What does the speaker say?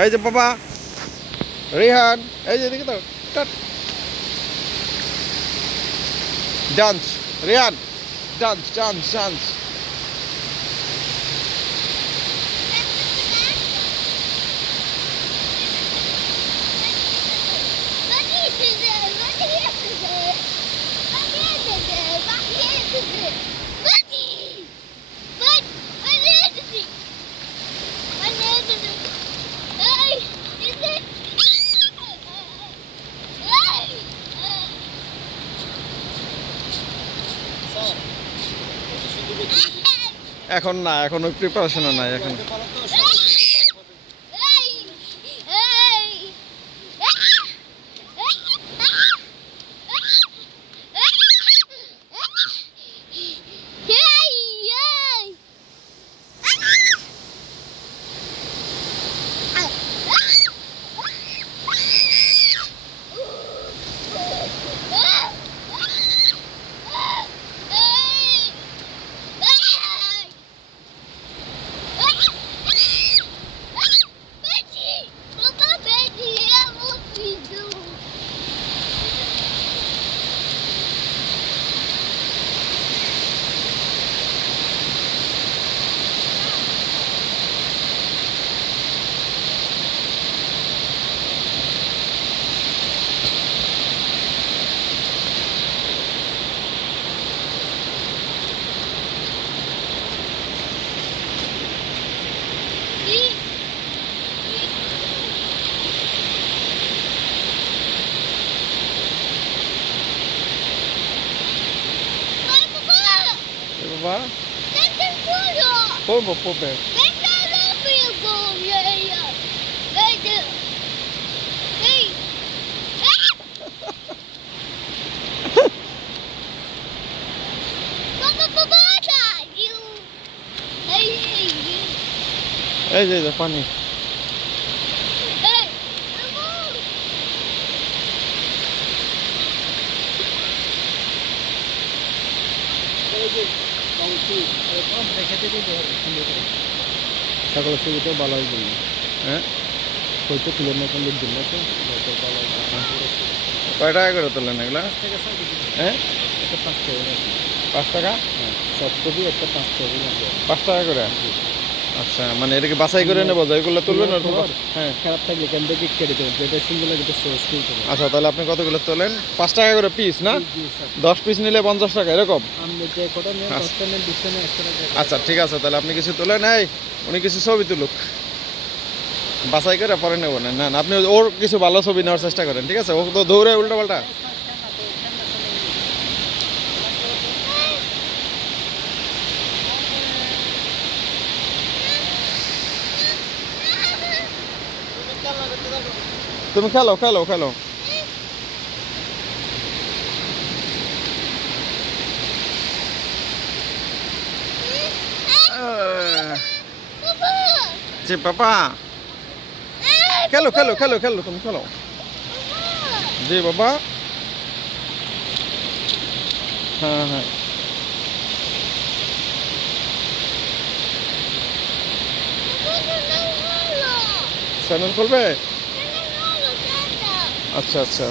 এই যে বাবা রিহান, এই যে দেখি তো dance. Rihan dance dance dance. এখন না, এখন ওই প্রিপারেশনও নাই এখন। Ba? Pombo pope. Ei যে পানি। সকাল ছবিটা ভালো হয় বললি, হ্যাঁ হয়তো তুলে না করলে দিন না তো কয় টাকা করে তোলেন এগুলা? হ্যাঁ 5 টাকা, সব ছবি একটা 5 টাকা 5 টাকা করে। আচ্ছা, মানে এটাকে বাছাই করে নেবো যেগুলো তুলবেন? হ্যাঁ, খারাপ থাকলে কেন থেকে কেটে দেবেন, যেটা সুন্দর লাগে তো সোর্স ফিল করবেন। আচ্ছা, তাহলে আপনি কতগুলো তোলেন? 5 টাকা করে পিস না? 10 পিস নিলে 50 টাকা এরকম? আচ্ছা ঠিক আছে, তাহলে আপনি কিছু তোলেন, এই উনি কিছু ছবি তুলুক, বাছাই করে পরে নেবো না। না আপনি ওর কিছু ভালো ছবি নেওয়ার চেষ্টা করেন, ঠিক আছে? ও তো দৌড়ে উল্টো পাল্টা। তুমি খেলো খেলো খেলো। জি পাপা, খেলো খেলো খেলো খেলো, তুমি খেলো। জি বাবা, হ্যাঁ হ্যাঁ। চ্যানেল খুলবে? আচ্ছা আচ্ছা।